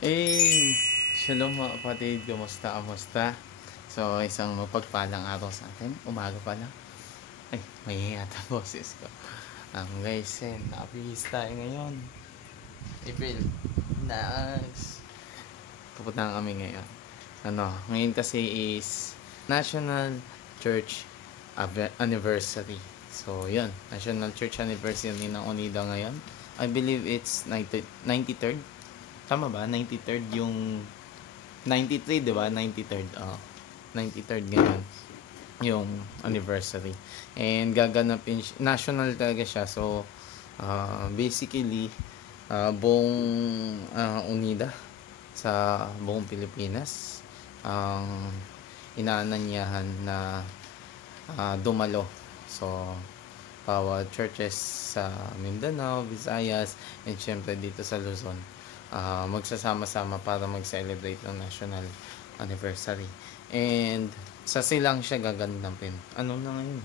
Eh, shalom mga kapatid, kamusta? So, isang mapagpalang araw sa atin, umaga pa lang. Ay, may yata boses ko. Guys, nakapihis tayo ngayon. April, nice. Pupunta kami ngayon. Ngayon kasi is National Church Anniversary. So, yun, National Church Anniversary ng Unida ngayon. I believe it's 93rd. Tama ba? 93rd yung 93, di ba? 93rd. 93rd ngayon yung anniversary. And gaganapin national talaga siya. So basically buong Unida sa buong Pilipinas ang inaanyayahan na dumalo. So bawat churches sa Mindanao, Visayas, and syempre dito sa Luzon magsasama-sama para mag-celebrate ng national anniversary. And sa silang siya gaganapin. Ano na ngayon?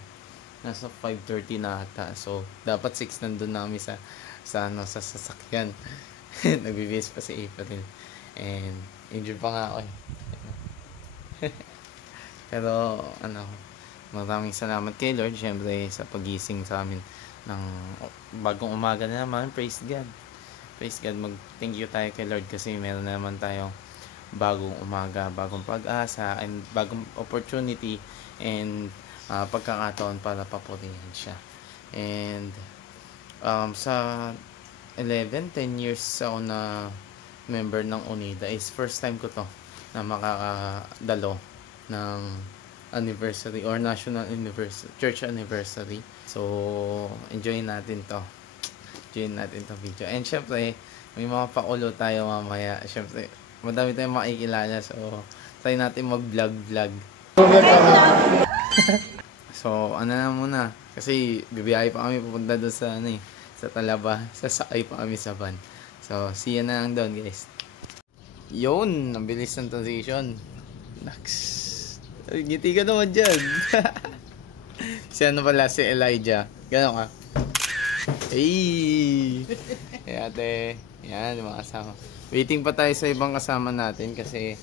Nasa 5:30 na ata. So dapat 6 nandun namin sa sasakyan. Nagbibihis pa si April. And injured pa nga ako eh. Pero maraming salamat kay Lord syempre sa pagising sa amin ng bagong umaga na naman. Praise God. Mag-thank you tayo kay Lord kasi meron na naman tayong bagong umaga, bagong pag-asa, and bagong opportunity and pagkakataon para papurihan siya. And sa 10 years ako na member ng Unida is first time ko to na makakadalo ng anniversary or national anniversary, church anniversary. So enjoy natin to video. And syempre, may mga pakulo tayo mamaya. Syempre, madami tayong makikilala. So, try natin mag-vlog. So, na muna. Kasi, bibiyahe pa kami pupunta doon sa, sa Talaba. Sasakay pa kami sa van. So, see you na lang doon, guys. Yun, ang bilis ng transition. Next. Ngiti ka naman dyan. Si Elijah. Gano'n ka? Hey! Ate, yan, mga kasama. Waiting pa tayo sa ibang kasama natin kasi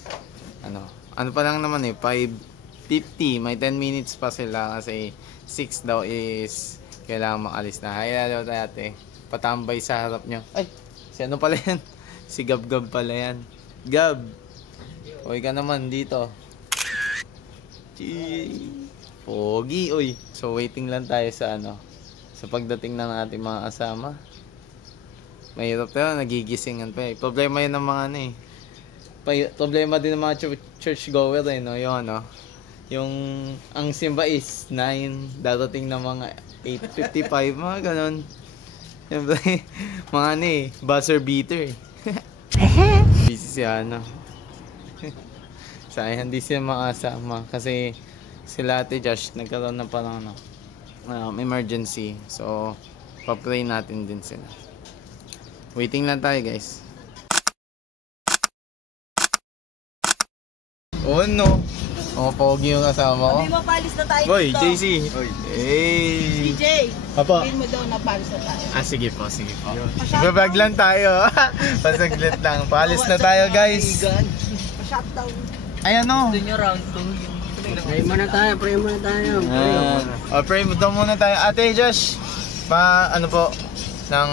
ano pa lang naman 5:50, may 10 minutes pa sila kasi 6 daw is kailangan makalis na. Hay, hello tayo ate. Patambay sa harap nyo. Ay, si ano pala yan? Si Gab pala yan. Gab! Uy ka naman dito. Pogi, uy. So waiting lang tayo sa sa pagdating ng ating mga kasama. Mahirap pero nagigisingan pa eh. Problema yun ng mga problema din ng mga church goer yung ang simba is 9, darating ng mga 8:55, mga ganon. Siyempre, mga buzzer beater eh. Busy si sayang hindi sila makasama kasi sila Ate Josh nagkaroon na parang emergency. So pa-pray natin din sila. Waiting lang tayo, guys. Oh no. Pogi yung kasama ko. Sabi mo, palis na tayo. Boy, JC. Hey. DJ. Papa. Sabihin mo daw na palis na tayo. Sige po. Nag-vlog lang tayo. Pasaglit lang. Palis na tayo, guys. Pa-shutdown. Ay Gusto nyo round 2. Pray muna tayo. Pray muna tayo. Ate Josh, ng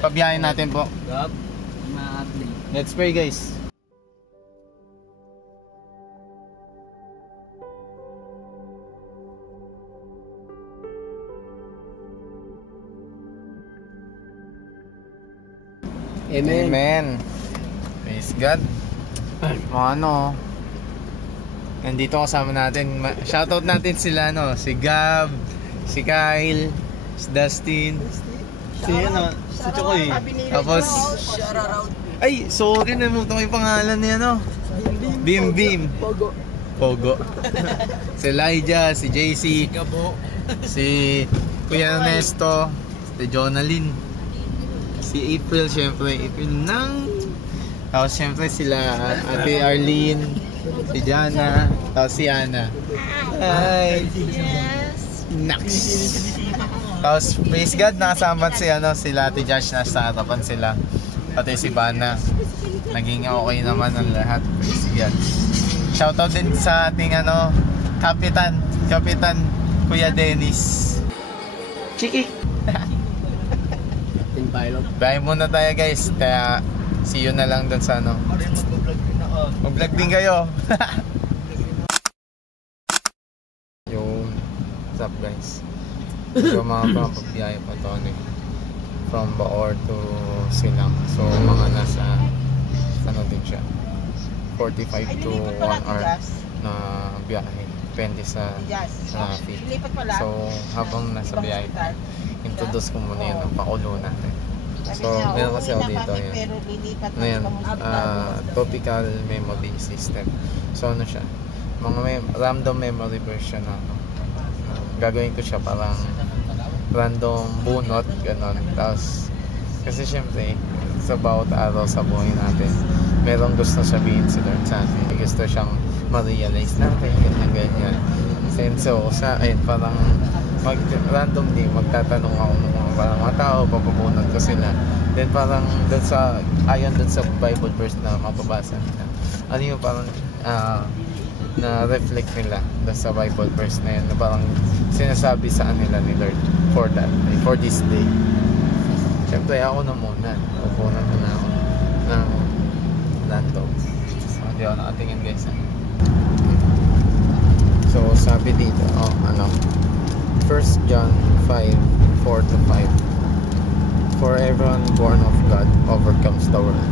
pabiyahin natin po. Let's pray, guys. Amen. Praise God. Nandito kasama natin. Shoutout natin sila si Gab, si Kyle, si Dustin, si Chokoy. Tapos ay, sorry, namuto ko yung pangalan niya Bim. Pogo. Si Elijah, si JC, si Kuya Ernesto, si Jonalyn, si April, syempre tapos syempre sila Ate Arlene, si Jana, tapos si Ana. Hi. Next. Tapos praise God, nakasama sila Ate Josh, nasa harapan sila. Pati si Bana. naging okay naman ang lahat. Praise God. Shoutout din sa ating Kapitan Kuya Dennis. Chiki. Tin pilot. Bye muna tayo guys. Kaya see you na lang dun sa mag-vlog din kayo. Yo, what's up guys? So mga pagpapabiyaya pa to from Baor to Silang. So mga nasa din siya 45 to 1 hour na biyahe. Depende sa traffic. So habang nasa biyahe tayo, introduce ko muna yun ang pakulo natin. So meron kasi ako dito yun. Topical memory system. So ano siya? Mga random memory version na gagawin ko siya parang random bunot, gano'n. Tapos, kasi syempre, sa bawat araw sa buhay natin, merong gusto sabihin si Lord sa atin. May gusto siyang ma-realize natin, ganyan. And so, parang randomly, magtatanong ako ng mga tao, papabunot ko sila. Then parang, ayon dun sa Bible verse na mapabasa nila. Ano yung parang, na-reflect nila sa Bible verse na yun, na parang sinasabi sa kanila ni Lord for that day, for this day. Siyempre ako na muna, pupunan ko na ako ng random. So, hindi ako nakatingin guys. So sabi dito, 1 John 5:4-5. For everyone born of God overcomes the world.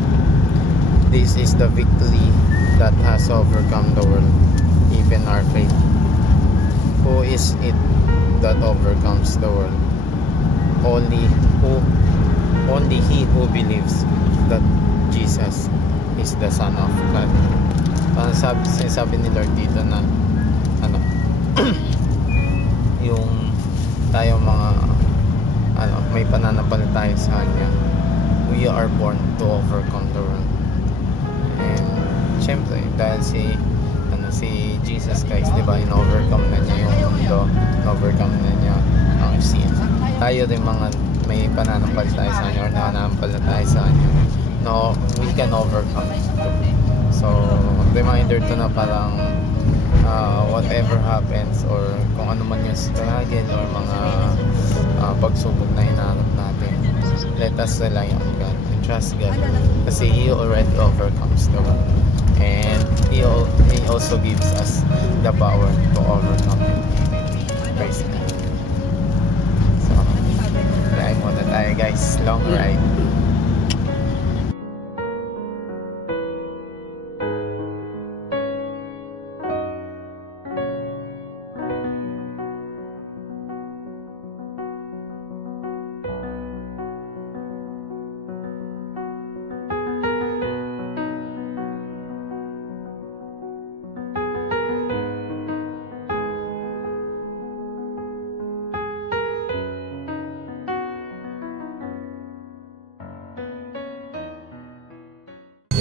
This is the victory that has overcome the world, even our faith. Who is it that overcomes the world? Only he who believes that Jesus is the Son of God. Parang sinasabi ni Lord dito na yung tayo mga may pananampalataya sa Kanya, we are born to overcome the world. And syempre dahil si Jesus Christ, diba, in-overcome na niya yung mundo, in-overcome na niya ang sin. Tayo din mga may pananampalataya sa Kanya or nananampalataya sa Kanya, no, we can overcome. So reminder to na parang whatever happens or kung ano man yung struggle or mga pagsubok na hinahanap natin, let us rely on God and trust God, kasi He already overcomes the world, and He also gives us the power to overcome it. Praise God. So ride muna tayo guys, long ride.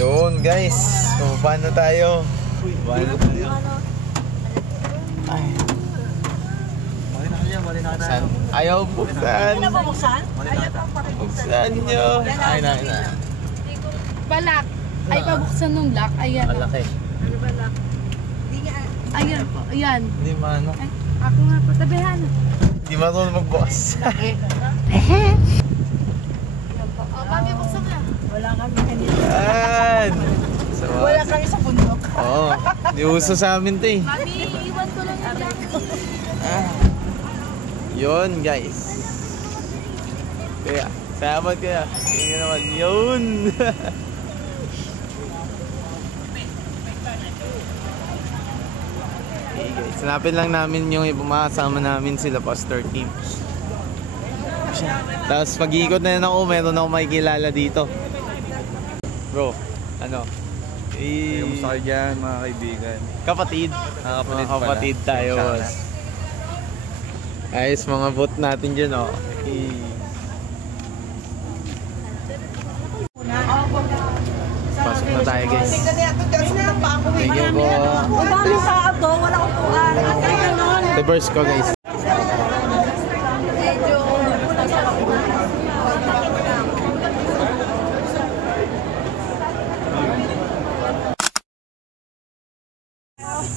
Yun guys, paano tayo? Ay. Buksan. Ayaw buksan. Buksan nyo. Ay na. Balak. Ay, pabuksan nung lock. Ayan. Malaki. Ano ba lock? Ayan po. Ayan. Hindi maano. Ay, ako nga po. Tabihan. Hindi marunong magbukas. Mami, buksan nga. Wala kami kanina. Yan. Wala kami sa bundok. Oo. Di uso sa amin to eh. Mami, iwan ko lang yung lock. Yun guys. Kaya, salamat kaya. Tingnan naman. Yun. Okay guys. Hanapin lang namin yung pumakasama namin sila Pastor Kim. Tapos pag-iikot na yun ako, meron ako makikilala dito. Bro, ano? Kamusta kayo dyan mga kaibigan? Kapatid. Kapatid Mga kapatid pala. tayo, boss. Ayos mga bot natin dyan, oh. Pasok na tayo, guys. Thank you po. Wala sa ato, wala akong tuwan. Reverse ko, guys.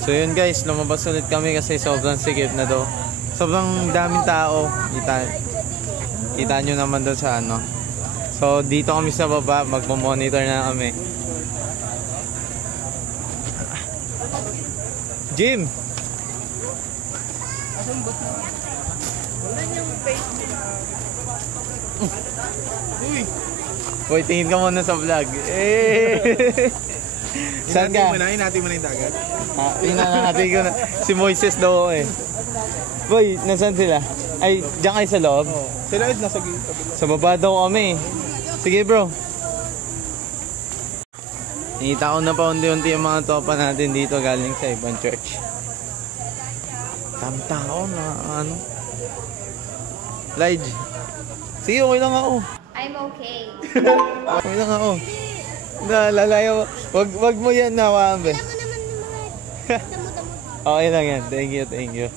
So yun guys, lumabas ulit kami kasi sobrang sikip na do. Sobrang daming tao. Kita nyo naman doon sa ano. So dito kami sa baba, magpo-monitor na kami. Jim! Uy, tingin ka muna sa vlog. Saan ka? Hinati mo na yung dagat. Hinahati ko na. Si Moises daw eh. Boy, nasaan sila? Ay, diyan kayo sa loob? Sila ay nasa gilid. Sa baba daw kami. Sige bro. Nakita ko na pa unti-unti yung mga tropa natin dito galing sa ibang church. Tao na ano. Lige. Sige, okay lang ako. I'm okay. Okay lang ako. Lalayo. Wag mo yan nawaan, be. Okay lang yan. Thank you.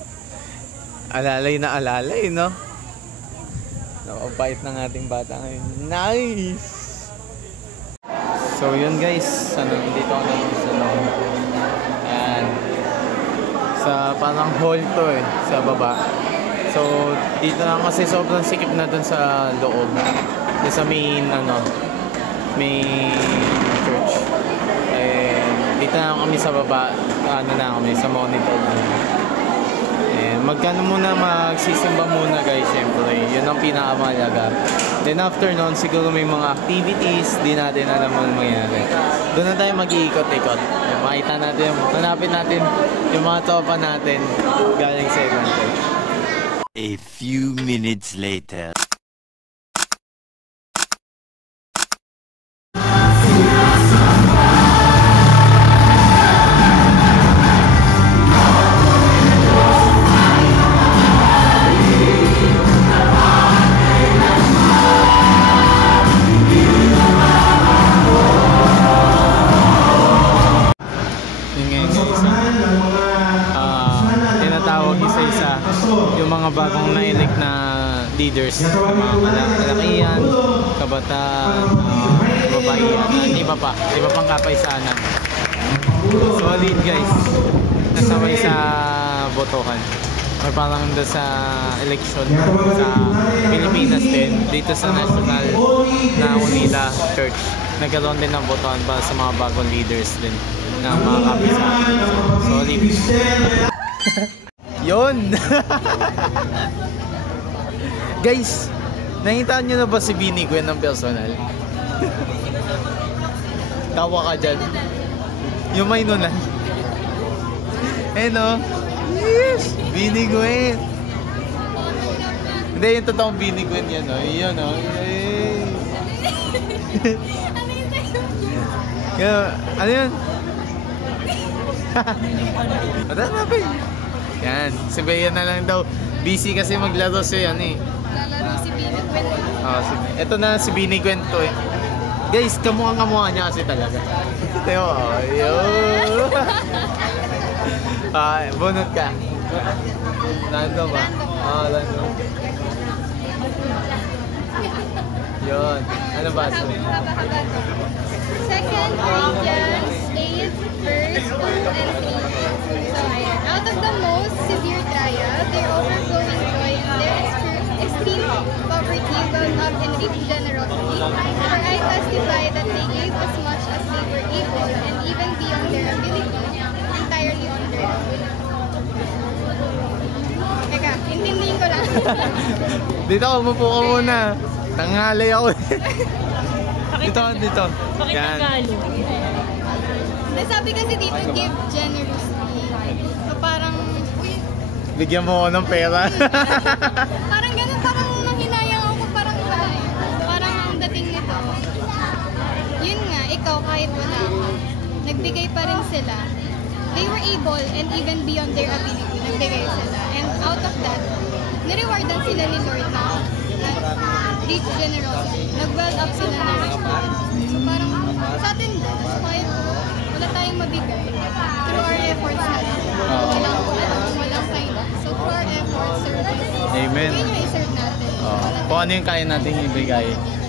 Alalay na alalay, no? Napapait ng ating bata ngayon. Nice! So yun guys, nandito ako sa loob. Ayan. Sa parang hall to eh, sa baba. So dito na kasi sobrang sikip na dun sa loob. Dun sa main church. Dito na kami sa baba, kami sa monitor. Magkano muna, magsisimba muna guys, syempre. Yun ang pinakamahalaga. Then after nun, siguro may mga activities, di natin alam mo mangyayari. Doon na tayo mag-iikot-ikot. Makita natin, hanapin natin yung mga tropa natin galing sa ibang church. A few minutes later. Tinatawag isa-isa yung mga bagong na-elect na leaders, mga kalakihan, kabataan, kababaihan, iba pang kapaysanan. Solid guys, nasabay sa botohan or parang doon sa election sa Pilipinas din, dito sa National na Unida Church nagkaroon din ng botohan para sa mga bagong leaders din ng mga kapaysanan. Solid. Yun! Guys, nakita nyo na ba si Bini Gwen ng personal? Tawa ka dyan. Yung may nunan. Eh no? Yes! Bini Gwen! Hindi, yung totoong Bini Gwen yan, no? Yun, no? Ano yun? Matanapin! Yan, si Bea na lang daw. Busy kasi maglaro siya yan eh. Lalaro si Bini Gwen. Ito na si Bini Gwen to eh. Guys, kamukha niya kasi talaga. Teo, yun. Bunot ka. Lando ba? Lando. Yun. Ano ba? 2 Corinthians 8, verse 2 and 3. So, ayan. Out of the most severe trial, their overflowing joy and their extreme poverty built up in rich generosity. For I testify that they gave as much as they were able and even beyond their ability, entirely on their own. Teka, intindihin ko lang. Dito, umupo ka muna. Tanghalay ako eh. Dito. Yan. Sabi kasi dito, give generously. So parang, uy, Bigyan mo ako ng pera. parang ganun, parang nanghinayang ako, parang wala eh. Parang ang dating nito, yun nga, ikaw kahit wala ka, nagbigay pa rin sila. They were able and even beyond their ability, nagbigay sila. And out of that, nirewardan sila ni Lord na rich generosity. Nag-build up sila ng rich generosity. So parang sa atin din, so kahit wala tayong mabigay, through our efforts na lang. Walang finance. So through our efforts, service. Amen. Yun yung i-serve natin. Kung ano yung kaya natin ibigay.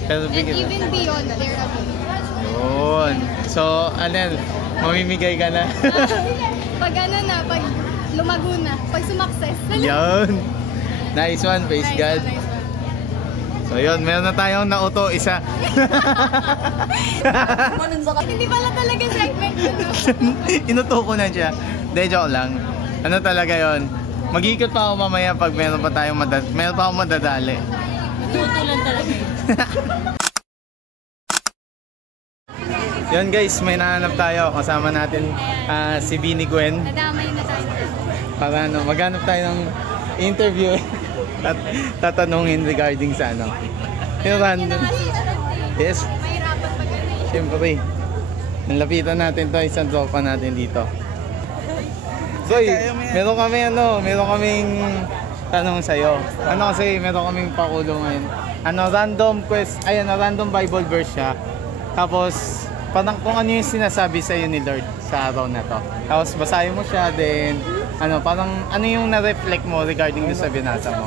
Pero And even beyond their ability. Yun. So, ano yan? Mamimigay ka na? Pag ano na, pag lumago na, pag sumakses. Yun. Nice one, praise God. Nice one. So yun, meron na tayong nauto isa. Hindi pala talaga segment yun. Inuto ko na siya. Hindi, joke lang. Ano talaga yon? Mag-ikot pa ako mamaya pag meron pa akong madadali. Tutulan talaga. Yun guys, may nahanap tayo. Kasama natin si Bini Gwen. Nadamay na tayo. Para ano, maghanap tayo ng interview at tatanungin regarding sa ano. Yung random. Yes, Mahirapan pag ano eh. siyempre. Nalapitan natin to, isang tropa natin dito. So, meron kaming tanong sa'yo. Ano kasi, meron kaming pakulo ngayon. Random Bible verse siya. Tapos, parang kung ano yung sinasabi sa'yo ni Lord sa araw na to. Tapos, basahin mo siya, then, parang, ano yung na-reflect mo regarding doon sa binasa mo?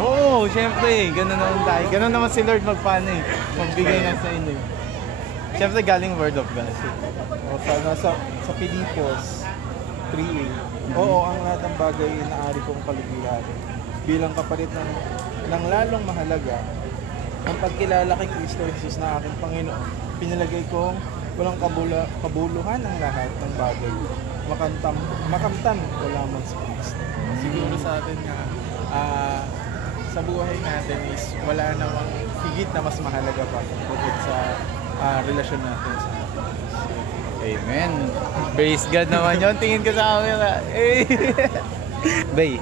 Oo, syempre, gano'n naman tayo. Gano'n naman si Lord magpaano eh. Magbigay na sa inyo. Syempre, galing Word of God. Sa Pilipos 3:8. Oo, ang lahat ng bagay na aari kong kaligayahin. Bilang kapalit ng lalong mahalaga, ang pagkilala kay Kristo Jesus na aking Panginoon, pinalagay kong walang kabuluhan ang lahat ng bagay. Makamtan o lamang sa Kristo. Siguro sa atin nga, sa buhay natin is wala namang higit na mas mahalaga pa bukod sa relasyon natin sa Amen. Praise God naman yun. Tingin ka sa camera. Eh. Bay.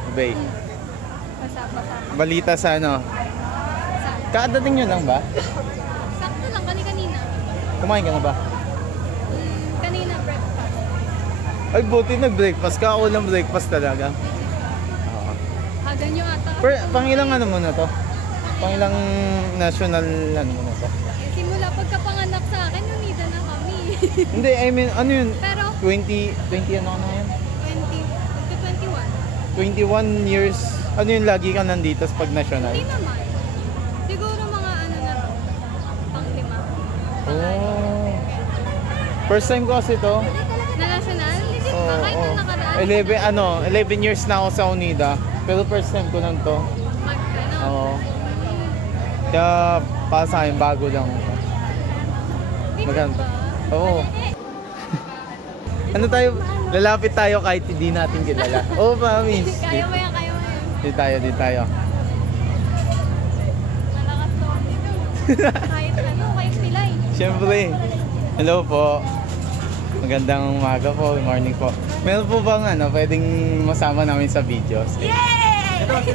Balita sa ano? Kakadating nyo lang ba? Sakto lang, kanina. Kumain ka na ba? Kanina, breakfast. Ay, buti nag-breakfast ka. Ako lang breakfast talaga. Oo. Haga nyo ata. Pangilang ano muna to? Pangilang national ano muna to? Simula pagkapanganak sa akin, unida na kami. Hindi, I mean, ano yun? Pero, 20 ano ka na yun? 20 to 21 21. years. Ano yun, lagi ka nandito sa pag national? Hindi naman. Siguro mga ano na to, pang-5. Oh. First time ko kasi to. Na national? Hindi ba? Kahit nung nakaraan. 11 years na ako sa UNIDA. Pero first time ko lang to. Mag-ano. Oo. Kaya para sa akin, bago lang. Hindi Maganda. ba? Oo. Ano tayo? Lalapit tayo kahit hindi natin kilala. Oo, promise. Kaya mo yan, kaya mo yan. Di tayo. Malakas to ako dito. Kahit ano, kahit pilay. Siyempre. Hello po. Magandang umaga po. Good morning po. Meron po bang pwedeng masama namin sa videos? Yay!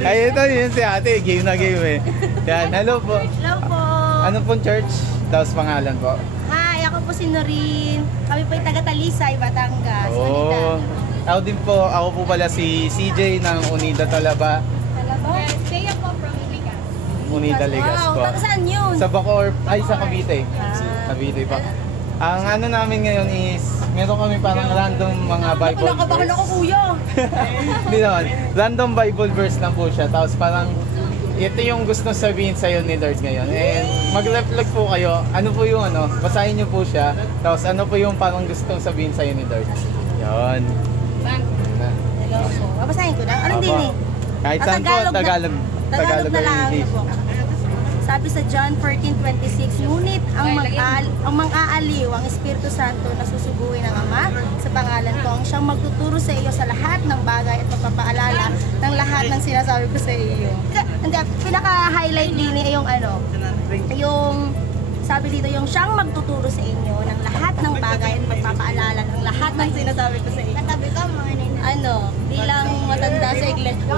Ay, ito yun si ate. Game na game eh. Yan, hello po. Hello po. Ano pong church? Tapos pangalan po? Hi, ako po si Noreen. Kami po yung taga-Talisay, Batangas. Oo. Ako din po. Ako po pala si CJ ng Unida Talaba. Kaya po from Ligas. Unida Ligas Wow, po. taga saan yun? Sa Bacoor, sa Cavite. Cavite pa. Ang ano namin ngayon is, meron kami parang random mga Bible Nakabakal ako, verse. kuya. Hindi naman. Random Bible verse lang po siya. Tapos parang, ito yung gusto sabihin sa'yo ni Lord ngayon. And mag-reflect po kayo. Ano po yung basahin niyo po siya. Tapos ano po yung parang gustong sabihin sa'yo ni Lord. Yun. Hello po. Babasahin ko na. Ano Apo. din eh? Kahit saan po, Tagalog na or lang. English. Po. Sabi sa John 14:26, ngunit ang mang-aaliw, ang Espiritu Santo na susuguin ng Ama sa pangalan ko, ang siyang magtuturo sa iyo sa lahat ng bagay at magpapaalala ng lahat ng sinasabi ko sa iyo. Hindi, pinaka-highlight din ay yung sabi dito, yung siyang magtuturo sa inyo ng lahat ng bagay at magpapaalala ng lahat ng sinasabi ko sa iyo. Katabi ka, bilang matanda sa iglesia.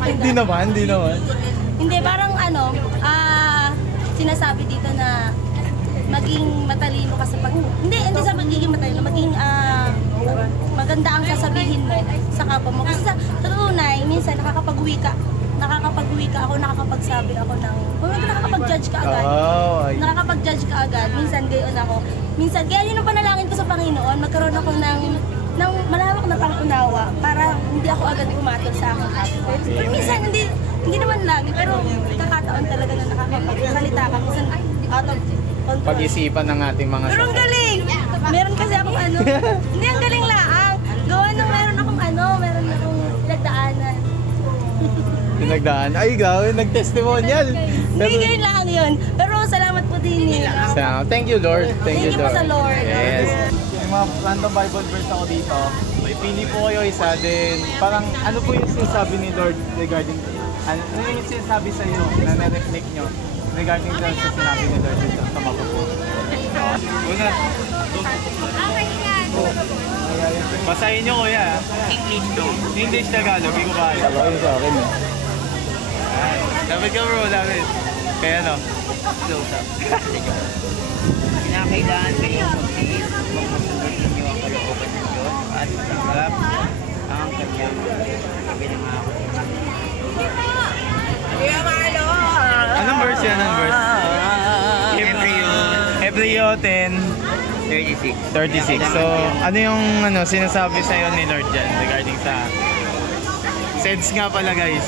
Hindi naman. Hindi, parang sinasabi dito na maging matalino ka sa hindi sa magiging matalino, maging maganda ang sasabihin mo sa kapwa mo. Kasi sa tunay, minsan nakakapag-uwi ka ako, nakakapagsabi ako ng, nakakapag-judge ka agad. Nakakapag-judge ka agad. Minsan gayon ako. Kaya yun ang panalangin ko sa Panginoon, magkaroon ako ng malawak na pangunawa para hindi ako agad umatol sa aking kapwa. Pero minsan hindi naman lagi, pero kakataon talaga na nakakapagsalita ka. Minsan out of control. Pag-isipan ng ating mga Pero ang galing! Meron kasi akong hindi, ang galing lang. Yung nagdaan. Ay, ikaw, nag-testimonial. Hindi kayo lang yun. Pero salamat po din So, thank you, Lord. Thank you, po Lord. sa Lord. Yes. May mga random Bible verse ako dito. May pili po kayo isa din. Parang ano po yung sinasabi ni Lord regarding, ano yung sinasabi sa iyo na na-reflect nyo regarding sa sinabi ni Lord dito sa mapupunta? Una, basahin nyo kuya. English to. English Tagalog, hindi ko ba alam. Ayun sa akin. Dapat ka bro, David. Kaya no? Kinakailangan kayong magtiis upang masunod ninyo ang kalooban ng Diyos at tanggap ang kanyang pinangako. Anong verse yan? Anong verse? Hebreo 10:36. So, ano yung sinasabi sa'yo ni Lord dyan regarding sa SEDS nga pala guys.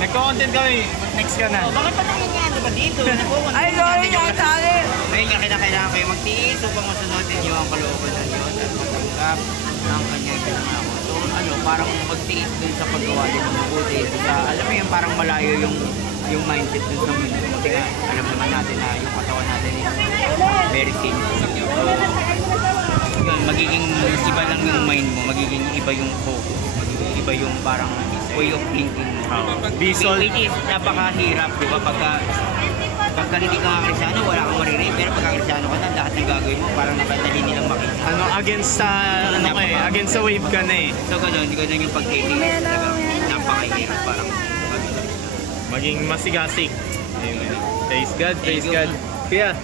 Nagko-content kami. Next ka na. Bakit pa nangyayari ba dito? Ay, Lord, yung tali! Ayun nga, kinakailangan kayo magtiis upang masunod ninyo ang kalooban ng Diyos at matanggap ang kanyang pinangako. So, parang magtiis dun sa paggawa din ng mabuti. Alam mo yun, parang malayo yung mindset dun sa mundo. Kasi nga, alam naman natin na yung katawan natin is very sinful. So, yun, magiging iba lang yung mind mo, magiging iba yung focus, magiging iba yung parang way of thinking mo. Visual. Which is napakahirap, di ba? Pagka hindi ka nga Kristyano, wala kang maririnig. Pero pagka Kristyano ka na, lahat ng gagawin mo parang nakadali nilang makita. Against sa against sa wave ka na eh. So ganun yung pag-taking is talagang napakahirap parang. Maging masigasig. Amen. Praise God, praise God. Kaya.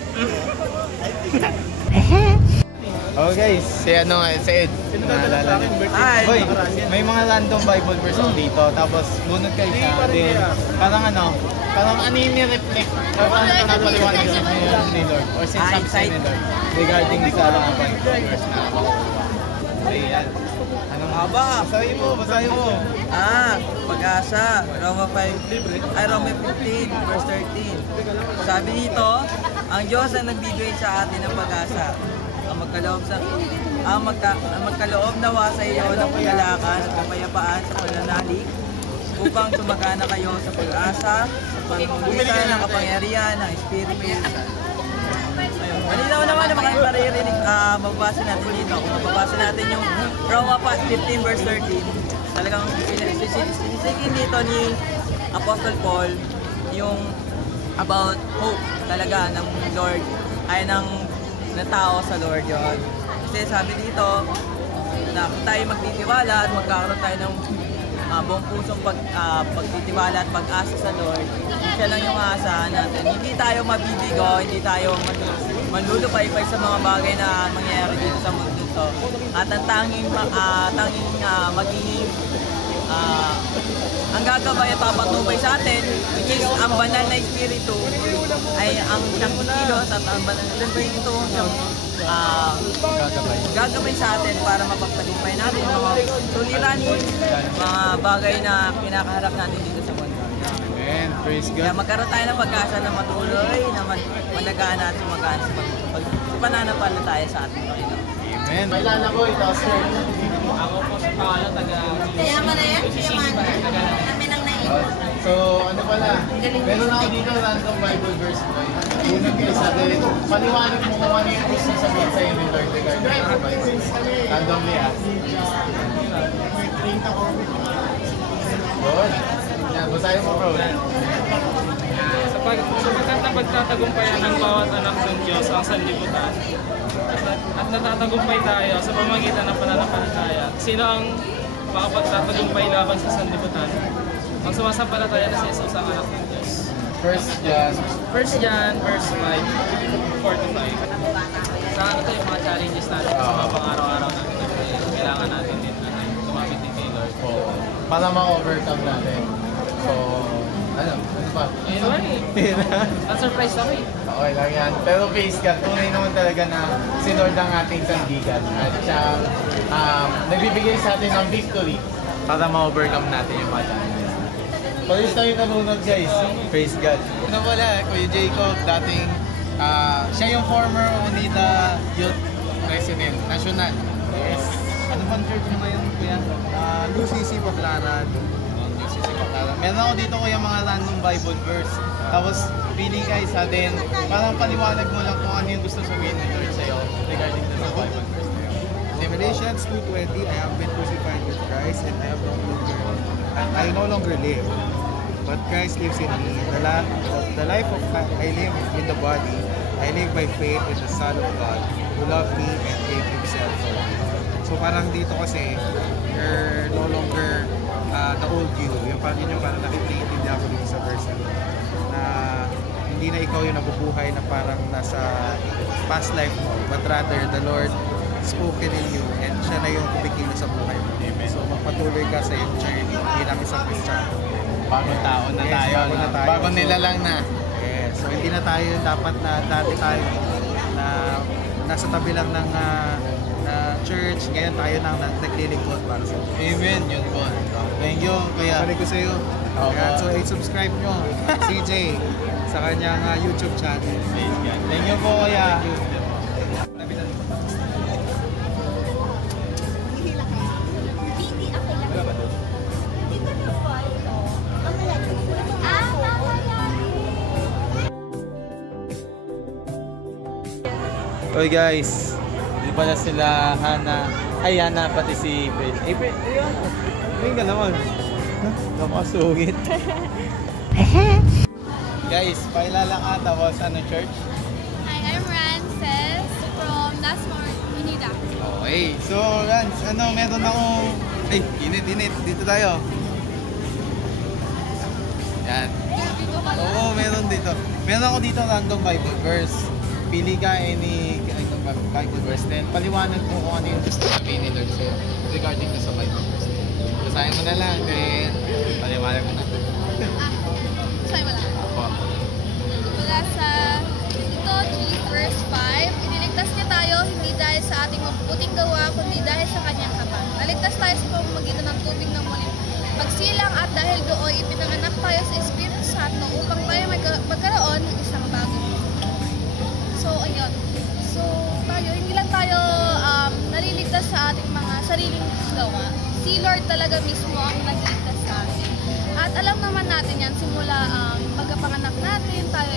Okay, si Ed. Naalala niyo. Boy, may mga random Bible verse ako dito. Tapos bunod kayo sa atin. Parang ano yung reflect o parang pinapaliwanag ni Lord or sinasabi sa ni Lord regarding sa mga Bible verse na ako. Ayan. Anong haba? Basahin mo. Pag-asa, Roma 15, verse 13. Sabi dito, ang Diyos ang nagbibigay sa atin ng pag-asa. Ang magkaloob nawa sa iyo ng kagalakan at kapayapaan sa pananalig upang tumagana kayo sa pag-asa, sa panungulitan ng kapangyarihan ng Espiritu. Malinaw naman naman kayo maririnig, mababasa natin dito. Kung mababasa natin yung Roma 15 verse 13, talagang sinisigin dito ni Apostle Paul yung about hope talaga ng Lord, ay ng tao sa Lord yun. Kasi sabi dito na kung tayo magtitiwala at magkakaroon tayo ng buong pusong pagtitiwala at pag-asa sa Lord, siya lang yung aasahan natin. Hindi tayo mabibigo, hindi tayo manlulupay-pay sa mga bagay na mangyayari dito sa mundo to. At ang tanging magiging ang gagabay at papatubay sa atin, which is ang banal na espiritu, ay ang siyang kilos at ang banal na espiritu siyang gagabay sa atin para mapagtagumpay natin yung mga suliranin, mga bagay na kinakaharap natin dito sa mundo. Amen. Praise God. Kaya magkaroon tayo ng pag-asa na matuloy, na malagaan at sumagaan sa pananampalataya sa ating Panginoon. Amen. Kailangan ko ito, sir. Ako po sa pangalan, Kaya mo na yan? Kami nang naiwan. So, ano pala? Meron ako dito random Bible verse ko. Unang kayo sa atin, paliwanag mo kung ano yung gusto sabihin sa'yo ni Lord regarding sa Bible. Randomly Good. Yan, basahin mo bro. Sapagkat na pagtatagumpayan ng bawat anak ng Diyos ang sanlibutan at natatagumpay tayo sa pamagitan ng pananampalataya. Sino ang makapagtatagumpay laban sa sanlibutan? Ang sumasampalataya na si Jesus ang anak ng Diyos. 1 John verse 5, 4-5. Sa ito yung mga challenges natin sa mga pang-araw-araw natin. Kailangan natin din tumapit din kay Lord. Para ma-overcome natin. So, ano pa? Na-surprise ako eh. Okay lang yan. Pero face God, tunay naman talaga na si Lord ang ating sandigan. At siya nagbibigay sa atin ng victory para ma-overcome natin yung mga challenges. Palis tayo nanonood guys. Praise God. Ano pala, Kuya Jacob, dating siya yung former UNITA Youth President, National. Yes. Ano bang church mo ngayon, Kuya? UCC Baclaran. UCC Baclaran. Meron ako dito kuya mga random Bible verse. Tapos pili ka isa din. Parang paliwanag mo lang kung ano yung gusto sabihin ni Lord sa'yo regarding to sa Bible verse na yun. Revelations 2:20, I have been crucified with Christ and I no longer live, but Christ lives in me. The life of I live in the body, I live by faith in the Son of God who loved me and gave himself for me. So parang dito kasi, you're no longer the old you. Yung parang nakikita ako dito sa verse na hindi na ikaw yung nabubuhay na parang nasa past life mo, but rather the Lord spoken in you and siya na yung kumikilo sa buhay mo. Amen. So magpatuloy ka sa iyong journey bilang isang Christian. Bagong taon na tayo. Bago na tayo. Bagong nilalang na. Yes. So hindi na tayo dapat na dati tayo na nasa tabi lang ng na church. Ngayon tayo nang naglilingkod para sa Diyos. Amen. Yun po. Thank you kuya. Balik ko sa iyo. So i-subscribe nyo CJ sa kanyang YouTube channel. Thank you po kuya. Okay guys, Di pala sila Hana. Ay, Hana pati si April. April, ayun. Ayun ka naman. Napakasugit. Guys, pailala ka. Tapos ano church? Hi, I'm Rances from Nasmore, Manila. Okay. So, Rans, meron akong... Ay, init. Dito tayo. Yan. Oo, meron dito. Meron ako dito random Bible verse. Pili ka any Bible verse. Then, paliwanag mo kung ano yung gusto sabihin ni Lord sa'yo regarding sa Bible verse. Basahin mo na lang. Then, paliwanag mo na. Sorry, wala. Ako. Mula sa ito, verse 5, iniligtas niya tayo hindi dahil sa ating mabubuting gawa, kundi dahil sa kanyang kapal. Naligtas tayo sa pamamagitan ng tubig ng muling pagsilang at dahil doon ipinanganak tayo sa Espiritu Santo upang tayo magkaroon ng isang bagong buhay. So, ayun. So, tayo, hindi lang tayo naliligtas sa ating mga sariling gawa. Si Lord talaga mismo ang nagligtas sa atin. At alam naman natin yan, simula pagkapanganak natin, tayo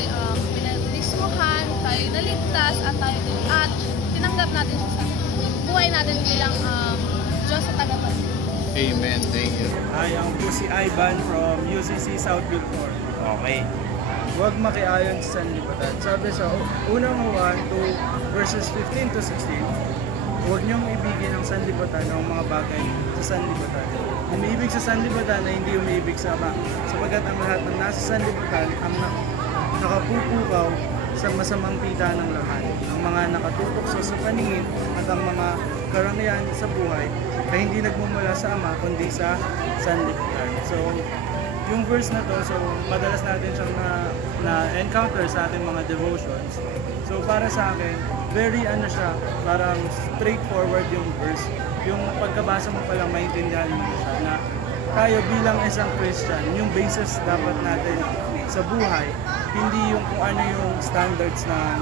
pinagdismuhan, tayo naligtas, at tinanggap natin siya sa buhay natin bilang Diyos sa tagapagligtas. Amen. Thank you. Hi, ako po si Ivan from UCC South Guildford. Okay. Huwag makiayon sa sanlibutan. Sabi sa unang 1 verses 15 to 16, huwag niyong ibigin ang sanlibutan ng mga bagay sa sanlibutan. Umiibig sa sanlibutan na hindi umiibig sa Ama, sapagkat ang lahat ng nasa sanlibutan ang nakapupukaw sa masamang pita ng lahat. Ang mga nakatutok sa paningin at ang mga karangyaan sa buhay ay hindi nagmumula sa Ama kundi sa sanlibutan. So, yung verse na to, so madalas natin siyang na-encounter sa ating mga devotions. So para sa akin, very parang straightforward yung verse. Yung pagkabasa mo palang maintindihan mo siya na tayo bilang isang Christian, yung basis dapat natin sa buhay, hindi yung kung ano yung standards ng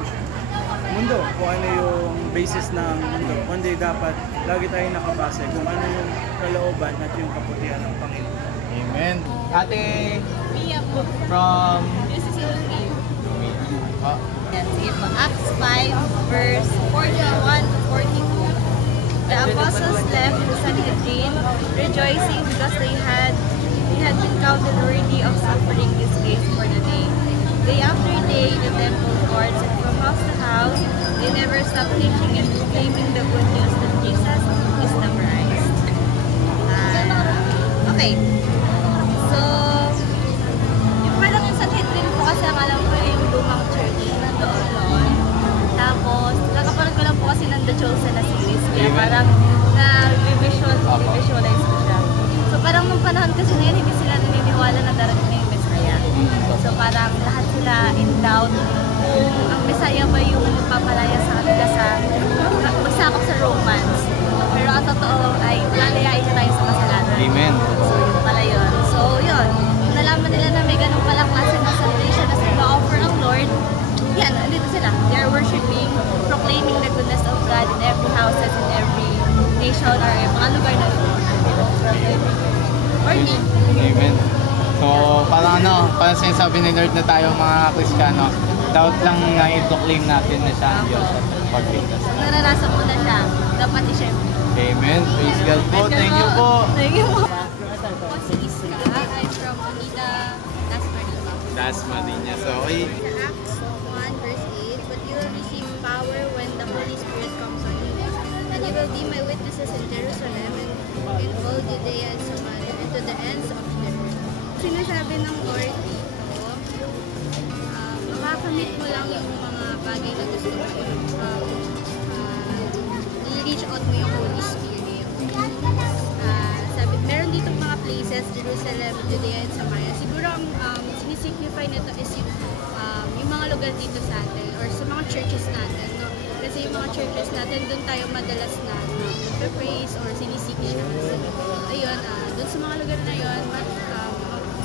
mundo, kung ano yung basis ng mundo, kundi dapat lagi tayo nakabase kung ano yung kalooban at yung kaputihan ng Panginoon. Amen. Ate, Mia po. from... UCC Lungin. Oh, Sige po, Acts 5 verse 41 to 42. The apostles left the Sanhedrin rejoicing because they had been counted worthy of suffering disgrace for the name. Day after day, the temple courts and from house to house, they never stopped teaching and proclaiming the good news that Jesus is the Christ. Okay. So, yung parang yung Sanhedrin po kasi ang alam ko yung lumang church na doon. Tapos, nakapanood ko lang po kasi ng The Chosen na series. Kaya parang na-visualize ko siya. So, parang nung panahon kasi na yun, hindi sila naniniwala na darating na yung Messiah. So, parang lahat sila in doubt kung ang Messiah ba yung magpapalaya sa kanila sa magsakop sa Romans. Pero ang totoo ay lalayain niya tayo sa kasalanan. Amen. So, yun pala yun. So, yun. Nalaman nila na may ganun palang klase ng salvation na sila offer ng Lord. Yan, andito sila. They are worshiping, proclaiming the goodness of God in every houses, in every nation, or mga lugar na yun. Or me. Amen. So, parang parang sinasabi ni Lord na tayo mga Kristiyano, doubt lang na i-proclaim natin na siya ang Diyos at pagligtas na. Naranasan ko na siya. Dapat i-share. Amen. Praise God po. Thank you po. Thank you po. Si Iska, I'm from Unida, Dasmariñas. Dasmariñas. So, okay. Acts 1 verse 8, but you will receive power when the Holy Spirit comes on you. And you will be my witnesses in Jerusalem and in all Judea and Samaria and to the ends of the earth. Sinasabi ng Lord dito, makakamit mo lang yung mga bagay na gusto mo. I-reach out mo yung Holy Spirit. Sabi, meron dito mga places, Jerusalem, Judea, and Samaria. Siguro ang sinisignify nito is yung mga lugar dito sa atin or sa mga churches natin. No? Kasi yung mga churches natin, doon tayo madalas na praise or siniseek siya. Ayun, doon sa mga lugar na yun,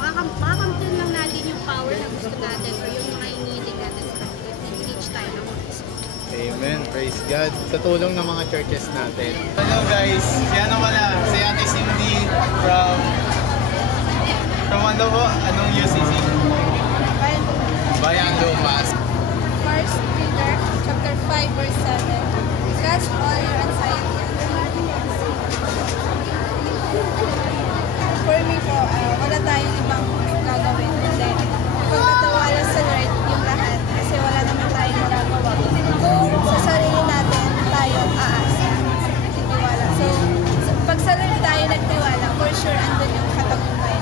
makakamtin lang natin yung power na gusto natin or yung mga iniilig natin sa Panginoon. Nag-reach tayo ng Holy Spirit. Amen. Praise God. Sa tulong ng mga churches natin. Hello guys. Si ano pala? Si Ate Cindy from ano po? Anong UCC? Bayan Lumas. 1 Peter chapter 5 verse 7. Cast all your anxiety For me po, wala tayong ibang gagawin. Kasi pagkatawala sa Lord yung lahat. Kasi wala naman tayong magagawa. Kung sa sarili natin tayo aasa. Titiwala. So, pag sa Lord tayo nagtiwala, for sure andun yung katagumpayan.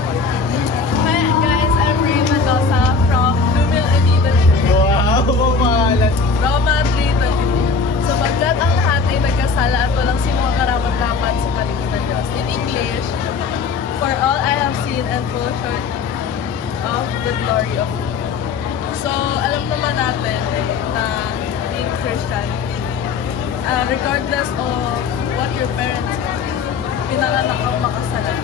Hi guys, I'm Ray Mendoza from Dumil Unida Church. Wow! Pangalan. Roma 3:22. Sapagkat ang lahat ay nagkasala at walang sinong karapat-dapat sa paligid ng Diyos. In English, for all I have seen and fall short of the glory of God. So, alam naman natin na being Christian, regardless of what your parents are, pinanganak kang makasalan.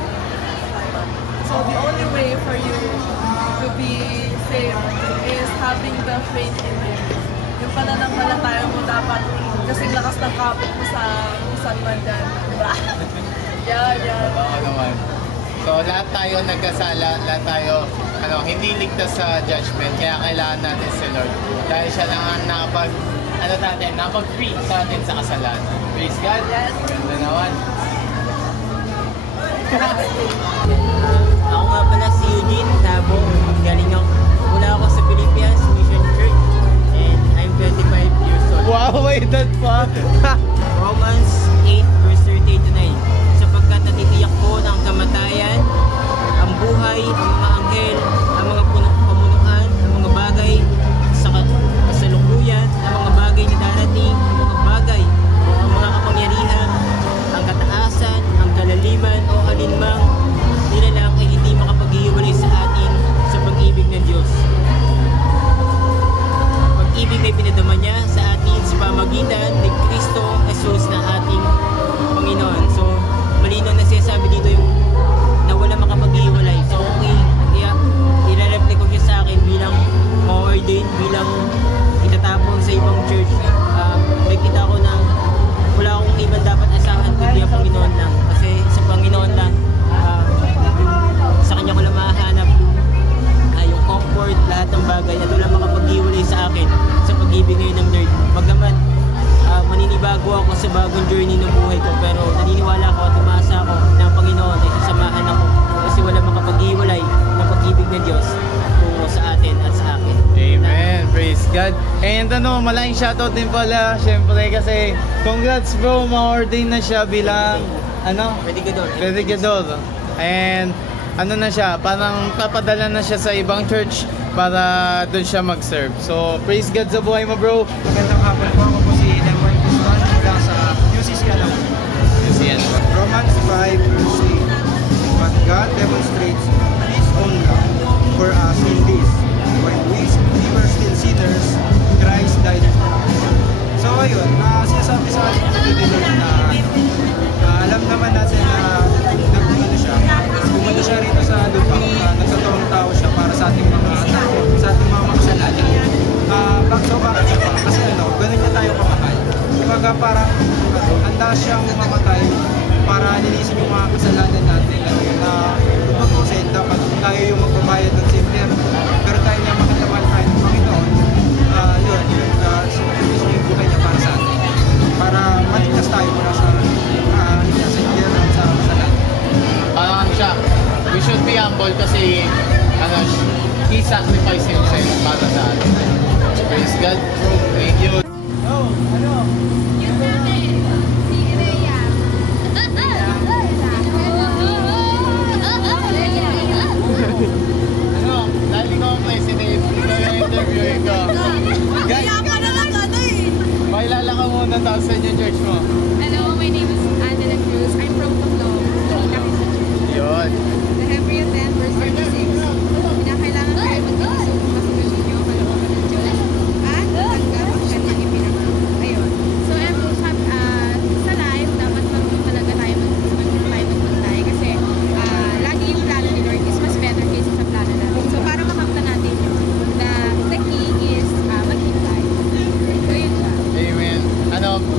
So, the only way for you to be saved is having the faith in Him. Yung pananampalataya mo dapat kasing lakas ng kapit mo sa saan man dyan. Diba? Yeah. Oo naman. So lahat tayo nagkasala, lahat tayo hindi ligtas sa judgment, kaya kailangan natin si Lord. Dahil siya lang ang napag-free sa atin sa kasalanan. Praise God. Yes. Ganda naman. Ako nga pala si Eugene Tabo. Galing mula ako sa Philippines Mission Church and I'm 25 years old. Wow, wait, that pa. Romans 8 verse 38-9. Sapagkat natitiyak ko na ang kamatayan, ang buhay, ang mga anghel, ang mga pamunuan, ang mga bagay sa kasalukuyan, ang mga bagay na darating, ang mga bagay, ang mga kapangyarihan, ang kataasan, ang kalaliman o alinmang nilalang ay hindi makapaghihiwalay sa atin sa pag-ibig ng Diyos. Pag-ibig na pinadama niya sa atin sa pamagitan ni Kristo Jesus na ating Panginoon. So, malinaw na sinasabi dito yung na wala makapaghiwalay. So, okay, kaya i-reflect ko siya sa akin bilang ma-ordain, bilang itatapon sa ibang church. Nakikita ko na wala akong ibang dapat asahan kundi ang Panginoon lang. Kasi sa Panginoon lang, sa Kanya ko lang mahahanap yung comfort, lahat ng bagay at wala makapaghiwalay sa akin sa pag-ibig ngayon ng Lord. Bagaman maninibago ako sa bagong journey ng buhay ko, pero naniniwala ako at umaasa ako na ang Panginoon ay sasamahan ako kasi wala makapaghiwalay ng pag-ibig ng Diyos tungo sa atin at sa akin. Amen. Praise God. And malaking shoutout din pala, syempre, kasi congrats bro, ma-ordain na siya bilang Predigador. And na siya, parang papadala na siya sa ibang church para doon siya mag-serve. So, praise God sa buhay mo bro. Magandang hapon po. Ako po si Lemon Guzman mula sa UCC Alam. Romans 5 verse 8. But God demonstrates His own love for us in this: when we were still sinners, Christ died for us. So ayun, sinasabi sa atin na alam naman natin na pumunta siya rito sa lupa, nagkatawang tao siya para sa ating mga makasalanan. Bakit siya pa? Kasi ganun niya tayo kamahal. Kumbaga parang handa siyang mamatay para linisin yung mga kasalanan natin. Na kasi dapat tayo yung magbabayad ng simple. Pero dahil nga makatamal tayo ng Panginoon, yun, mismo yung buhay niya para sa atin. Para maligtas tayo mula sa simple at sa lahat. Parang siya, we should be humble kasi he sacrificed himself para sa atin. Praise God. Thank you. Yun natin, si Rhea. Dahil ikaw ang president, ikaw yung interviewin ko. Guys, pakilala ka muna tapos sa inyo church mo. Hello, my name is Angela Cruz. I'm from Tacloban. Yun. The Hebrew 10 verse 36. Pinakailangan kayo mag-iisip kung masusunod ninyo ang kalooban ng Diyos at tanggap ang kanyang ipinangako. Ayun. So, sa life, dapat marunong talaga tayo magpuntay kasi lagi yung plano ni Lord is mas better kaysa sa plano natin. So, para makamta natin yun, the key is maghintay. So, yun siya. Amen.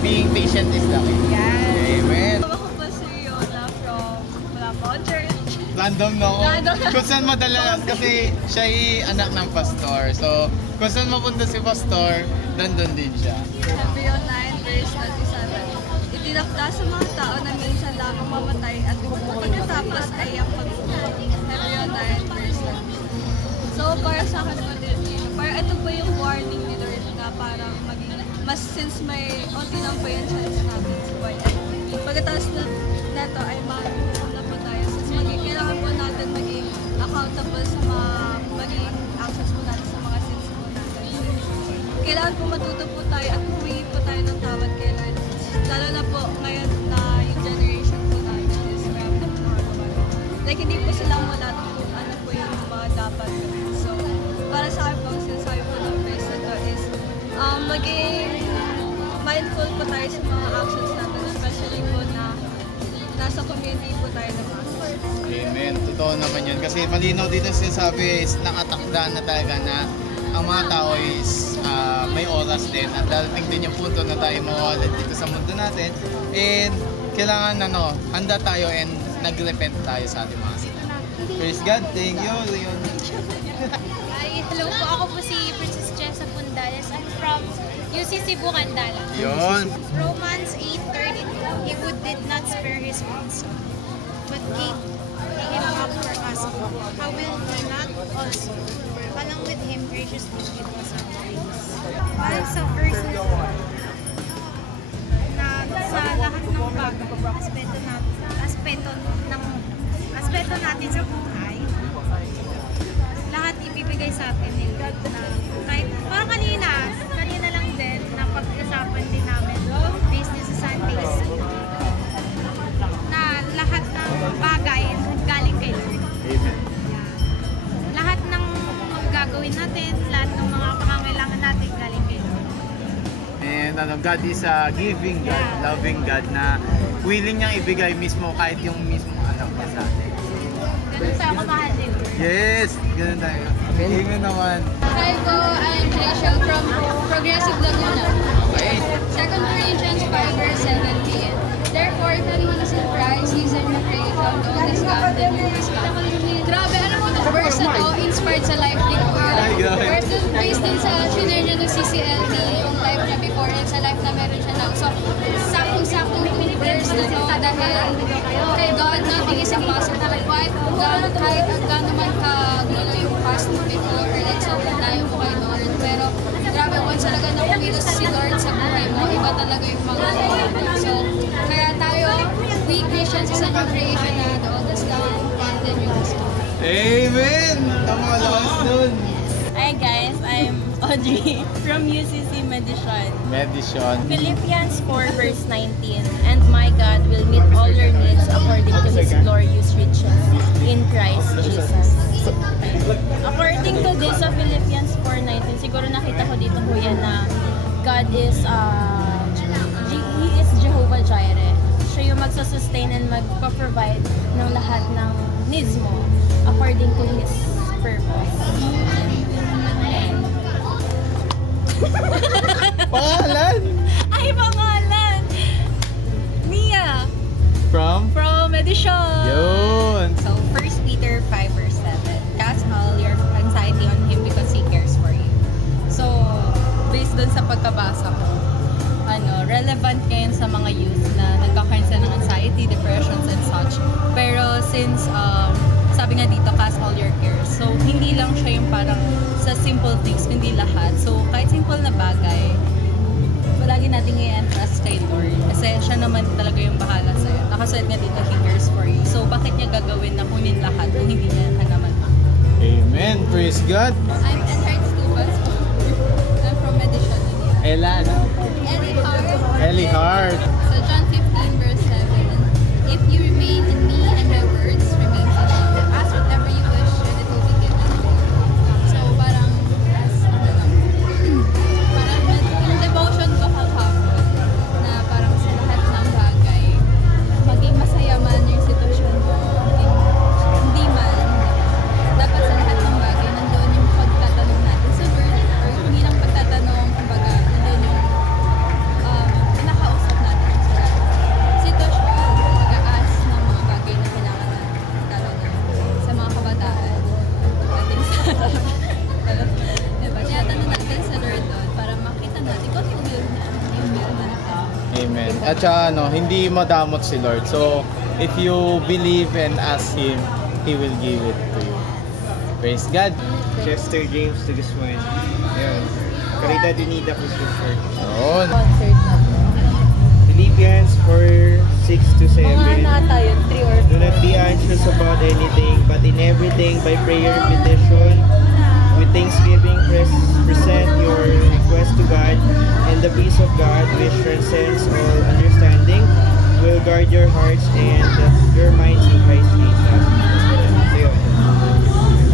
Being patient is the key. Yes. Amen. Ako po si Yona from Malabon Church. Random no? Kung saan madalas kasi siya ay anak ng pastor. So, kung saan mapunta si pastor, nandun din siya. Hebrew 9 verse 27. Itinakda sa mga tao na minsan lang ang mamatay at pagkatapos ay ang pagbubuhay. Hebrew 9 verse 27. So, para sa akin po din, parang ito po yung warning ni Lord na parang maging, mas since may onti lang po yung chance natin sa buhay. At pagkatapos na ito ay mahuhukom na po tayo. Since kailangan po natin maging accountable sa mga maging actions po natin sa mga sins po natin. Kailangan po matuto po tayo at humingi po tayo ng tawad kay Lord. Lalo na po ngayon na yung generation po natin is marami na po nakagawa. Like hindi po sila mulat kung ano po yung mga dapat gawin. So, para sa akin po, sinasabi po ng verse na to is maging mindful po tayo sa mga actions natin, especially po na nasa community po tayo ng pastors. Amen. Totoo naman yun. Kasi malinaw dito sinasabi is nakatakda na talaga na ang mga tao is may oras din at darating din yung punto na tayo mawalan dito sa mundo natin and kailangan handa tayo and nag-repent tayo sa ating mga sila. Praise God. Thank you, Leon. Hi, hello po. Ako po si Princess Jessa Pundales. I'm from UCC Bukandala. Yun. Romans 8:32. He who did not spare his own son, but gave him up for us all. How will he not also, along with him, graciously give us our grace? Para sa verse na sa lahat ng aspeto natin sa buhay, lahat ibibigay sa atin ni God na kahit parang kanina lang din na pag-usapan din namin business sa Sundays na lahat ng bagay galing kay Lord. Amen. Yeah. Lahat ng gagawin natin, lahat ng mga pangangailangan natin galing kay Lord. And God is a giving God, loving God na willing niyang ibigay mismo kahit yung mismo anak niya sa atin. Ganun tayo kamahal ni Lord. Yes, ganun tayo. Amen naman. Hi po, I'm Rachel from Progressive Laguna. Okay. 2 Corinthians 5 verse 17. Therefore, if anyone is in Christ, he is a new creation. The old is gone, the new is come. Grabe, ano mo itong verse na to? Inspired sa life ni Kuya. Verse dun, based din sa shinare niya ng CCLT, yung life niya before and sa life na meron siya now. So, sakong-sakong verse na to dahil kay God, nothing is impossible. Kahit gano'n man ka yung past mo before or like sobrang layo mo kay Lord. Pero grabe, once talaga na kumilos si Lord sa buhay mo, iba talaga yung mga so, kaya tayo, we Christians is a new creation na the old is gone and the new is come. Amen! Tama lakas nun. Hi guys, I'm Audrey from UCC Medicion. Philippians 4 verse 19. And my God will meet all your needs according to His glorious riches in Christ Jesus. According to this sa Philippians 4:19, siguro nakita ko dito kuya na God is He is Jehovah Jireh. Siya yung magsasustain and magpa-provide ng lahat ng needs mo according to His purpose. Pangalan? Ay, pangalan! Mia! From From Medicion! Yun! So, 1 Peter 5 sa pagkabasa ko, relevant ngayon sa mga youth na nagkakaroon sila ng anxiety, depressions, and such. Pero since, sabi nga dito, cast all your cares. So, hindi lang siya yung parang sa simple things, hindi lahat. So, kahit simple na bagay, palagi natin i-entrust kay Lord. Kasi siya naman talaga yung bahala sa'yo. Nakasulat nga dito, He cares for you. So, bakit niya gagawin na kunin lahat kung hindi niya ka naman? Amen. Praise God. I'm Enhard Stupas. I'm from Medicine. Ella, ano? Ellie Hart. Ellie Hart. So John 15 verse 7. If you remain in me and my words remain in you, ask whatever you wish and it will be given to you. So parang parang yung devotion ko kahapon na parang sa lahat ng bagay, maging masaya man yung sitwasyon mo, hindi man, dapat sa lahat ng bagay nandoon yung pagtatanong natin sa Lord, or hindi lang pagtatanong, kumbaga nandoon yung pinakausap natin sa sitwasyon, pag-aas ng mga bagay na kailangan natin, lalo na sa mga kabataan, pagdating sa diba? Kaya tanong natin sa Lord doon para makita natin kung yung will niya, yung will natin. Amen. At saka hindi madamot si Lord. So, if you believe and ask Him, He will give it to you. Praise God. Chester James to this one. Ayan. Caridad Unida Christopher. Yun. Philippians 4:6-7. Mga nata yun, 3 or 4. Do not be anxious about anything, but in everything, by prayer and petition, with thanksgiving, present your request to God, and the peace of God, which transcends all understanding, will guard your hearts and your minds in Christ Jesus. So yun.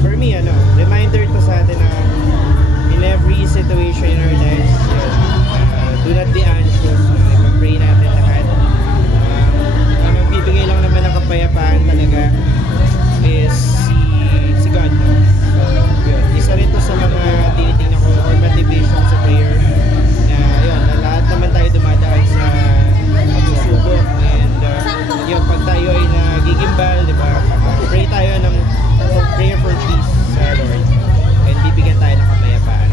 For me, reminder to sa atin na in every situation in our lives, do not be anxious. Mag-pray natin lahat. Ang magbibigay lang naman ng kapayapaan talaga is si God. So, yun. Isa rin to sa mga tinitingnan ko or motivation sa prayer na yun, na lahat naman tayo dumadaan sa pagsusubok and yun, pag tayo ay nagigimbal, di ba? Pray tayo ng prayer for peace sa Lord and bibigyan tayo ng kapayapaan.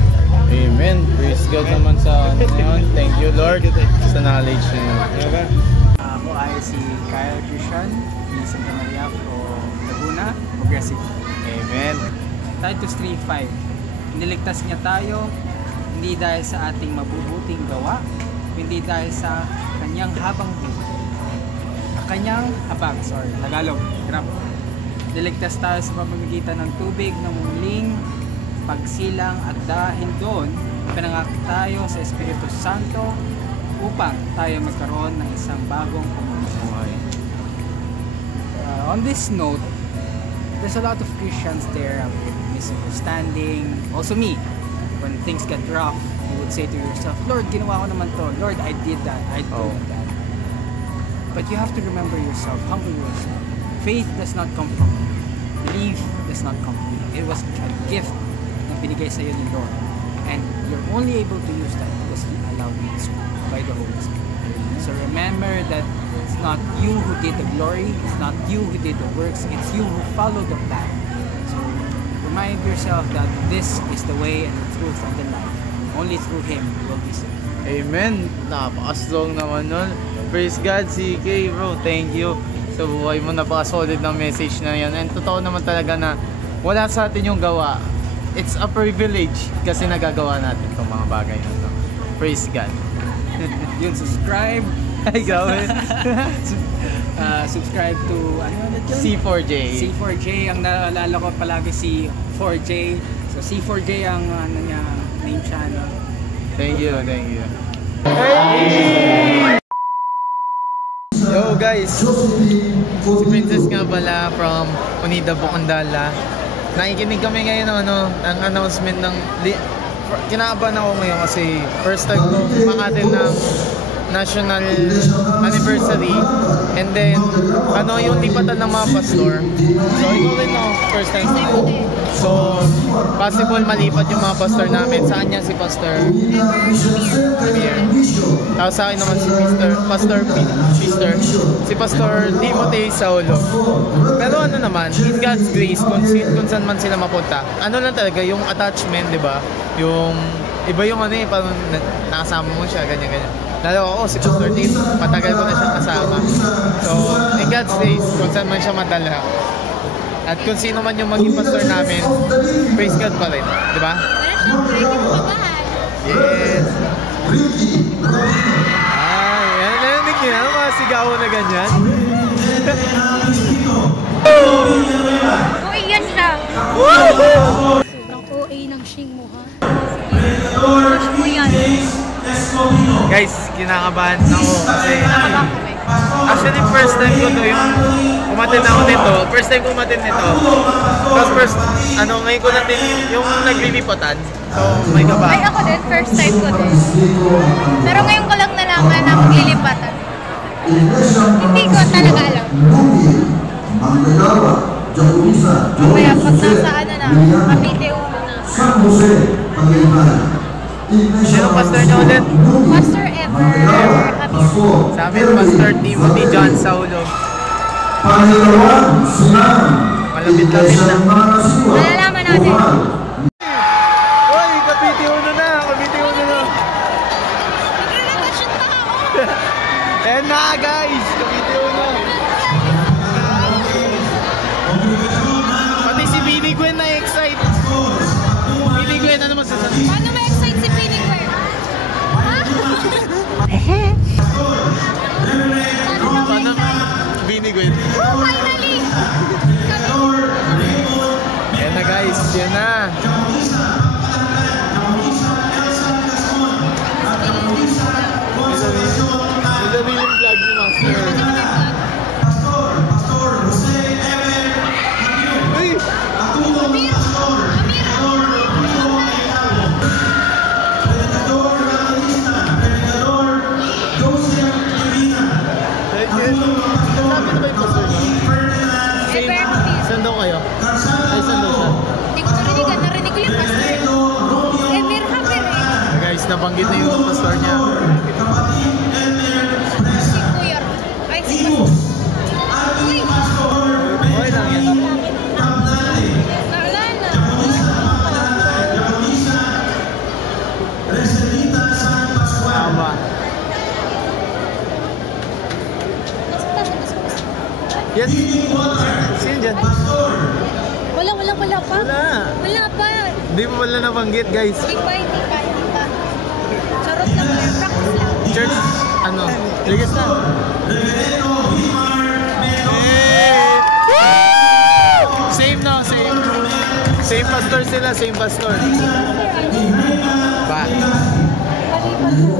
Amen. Praise God naman sa yun. Thank you, Lord, sa knowledge na yun. Diba? Ako ay si Kyle Christian, ni Santa Maria from Laguna, Progressive. Amen. Titus 3:5. Niligtas niya tayo hindi dahil sa ating mabubuting gawa, hindi dahil sa kanyang Tagalog. Niligtas tayo sa pamamagitan ng tubig ng muling pagsilang at dahil doon, pinangako tayo sa Espiritu Santo upang tayo magkaroon ng isang bagong pamumuhay. On this note, there's a lot of Christians there with misunderstanding. Also me, when things get rough, you would say to yourself, Lord, ginawa ko naman to. Lord, I did that. I told that. But you have to remember yourself, humble yourself. Faith does not come from you. Belief does not come from you. It was a gift na binigay sa iyo ni Lord. And you're only able to use that because He allowed you to by the Holy Spirit. So remember that it's not you who did the glory, it's not you who did the works, it's you who followed the plan. So remind yourself that this is the way and the truth and the life. Only through Him will be saved. Amen. Napaka-strong naman nun. Praise God, CK bro. Thank you sa buhay mo. Napaka-solid ng message na yan. And totoo naman talaga na wala sa atin yung gawa. It's a privilege kasi nagagawa natin itong mga bagay na to. Praise God. Yun, subscribe. Ay, grabe. Subscribe to, ano ulit yun? C4J. C4J. Ang naalala ko palagi si 4J. So C4J ang niya, name channel. Thank you, thank you. Hey! Yo guys, si Princess nga pala from Unida Bukandala. Nakikinig kami ngayon ng announcement ng kinakabahan ako ngayon kasi first time ko makatin ng national anniversary and then yung tipatan ng mga pastor. So ikaw rin first time ko. So possible malipat yung mga pastor namin. Saan niya si Pastor Pierre? Tapos sa akin naman si si Pastor Timothy Saulo. Pero naman, in God's grace, kung saan man sila mapunta, lang talaga yung attachment, di ba? Yung iba yung ano eh, parang nakasama mo siya, ganyan-ganyan. Lalo ako, si Pastor Tim, matagal ko na siyang kasama. So, in God's grace, kung saan man siya madala. At kung sino man yung maging pastor namin, praise God pa rin. Di ba? Yes. Yan, yan, mga sigaw na ganyan. Uy, yan siya. Ang OA ng Shing mo, ha? Push mo yan. Guys, kinakabahan ako kasi actually first time ko to yung umattend ako nito. First time ko umattend nito. Tapos ngayon ko lang din yung naglilipotan. So, may kabahan. Ay, ako din. First time ko din. Pero ngayon ko lang nalaman na maglilipatan. Hindi ko talaga alam. Kaya pag nasa kapiteo mo na. Sino pastor niya ulit? Pastor Ever. Sa amin, Pastor Timothy John Saulo. Malapit-lapit na. Malalaman natin. Uy, kapiteo na. Kapiteo na. Nagre-relasyon pa ako. And na guys, kapiteo na. Pati si Billy Gwen na-excite. Billy Gwen, ano masasabi? Paano ma-excite si Billy Gwen? Paano? Billy Gwen. Oh, finally! Yan na guys, yan na. Madali yung vlog ni Master. Uy! Saan daw kayo? Ay, saan daw siya? Hindi ko narinig. Narinig ko yung pastor. Ever happy eh. Guys, nabanggit na yung pastor niya. Si Kuya Ron. Ay, si Pastor. Uy! Okay lang yan. Naalala. Tama. Yan. Sino dyan? Wala pa. Wala pa. Hindi mo pala nabanggit, guys. Hindi pa. Charot lang. Practice lang. Church, ligis na. Same no, same. Same pastor sila, same pastor. Ba?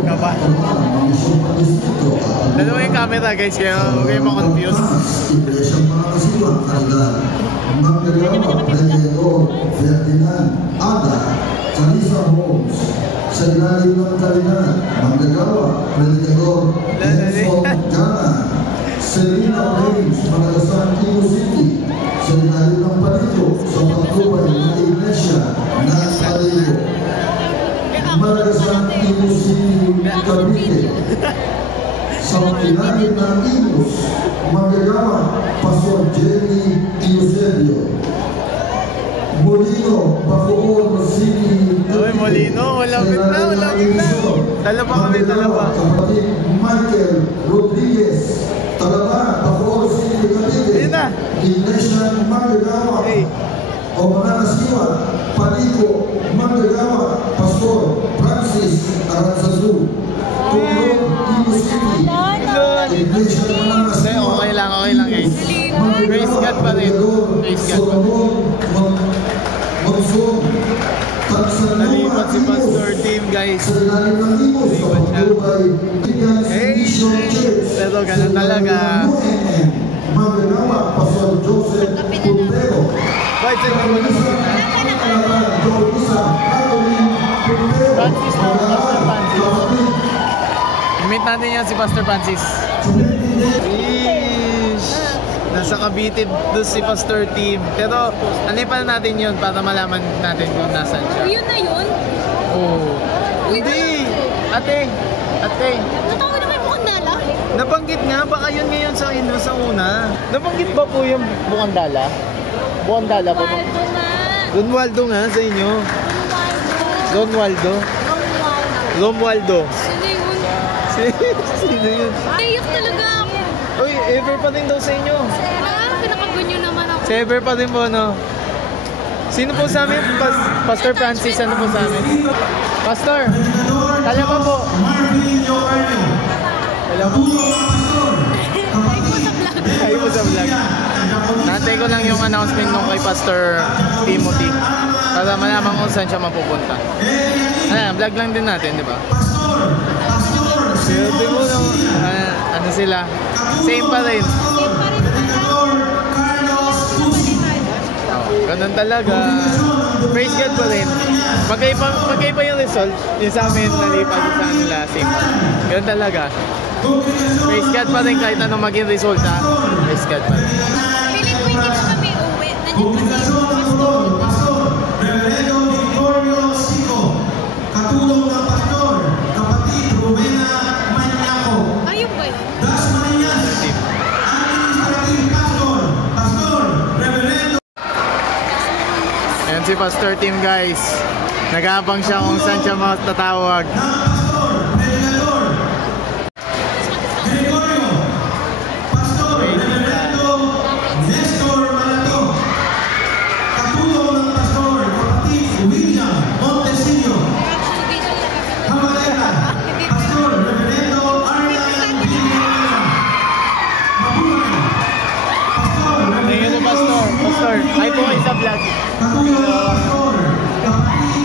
Kaba. Dalawa yung camera guys, kaya huwag kayo ma-confuse. Sa ilalim ng talingan, manggagawa, predikador, Nelson Gana, Selena Orange, Malagasang Ibo City, sa ilalim ng palito, sa pagkubay ng Iglesia na Palito, Malagasang Ibo City, Cavite, sa ilalim ng Ibos, manggagawa, Pastor Jenny Eusebio, Molino, Bacoor City. Uy, Molino, malapit na. Dalawa kami. Kapatid Michael Rodriguez, Talaba, Bacoor City, Cavite. Iglesia Manggagawa. O Mananasiwa, Palico, Manggagawa, Pastor Francis Aranzazu. Tulong, Ibo City. Iglesia Mananasiwa. Okay lang guys. Praise God pa rin. Praise God pa rin. Nalipat si Pastor Tim guys. Nalipat siya. Pero ganun talaga. Manggagawa, Pastor Joseph Puntero. Bakit sa'yo mo na Francis na, Pastor Francis. I-meet natin yan si Pastor Francis. Nasa Cavite doon si Pastor Tim. Pero pa natin yun para malaman natin kung nasan siya. Yun na yun? Oo. Hindi! Ate! Natawa na kayo Bukandala? Nabanggit nga, baka yun ngayon sa una. Nabanggit ba po yung Bukandala? Bukandala po? Waldo nga. Don Waldo nga sa inyo. Don Waldo. Romualdo. Sino yun? Sino yun? Naiyak talaga ako. Uy, ever pa din daw sa inyo. Pinakabanyo naman ako. Si ever pa din po, no? Sino po sa amin? Pastor Francis, ano po sa amin? Pastor, kala pa po. Kala po. Ay po sa vlog. Nantay ko lang yung announcement nung kay Pastor Timothy para malaman kung saan siya mapupunta. Vlog lang din natin, di ba? Silbi mo nung, ano sila? Same pa rin. Ganun talaga. Praise God pa rin. Magkaiba yung result. Yung sa amin, nalipat sa nila. Same. Ganun talaga. Praise God pa rin kahit anong maging resulta. Praise God pa rin. Piling ko hindi pa kami uwi. Nandiyan kasi yung Pastor Reverendo Victorio Sico, katulong ng Pastor, kapatid Rowena Maniaco. Ayun ba yun? Das Marias, Administrative Pastor, Pastor Reverendo. Ayan si Pastor Tim, guys. Nag-aabang siya kung saan siya matatawag. Hi po kayo sa vlog.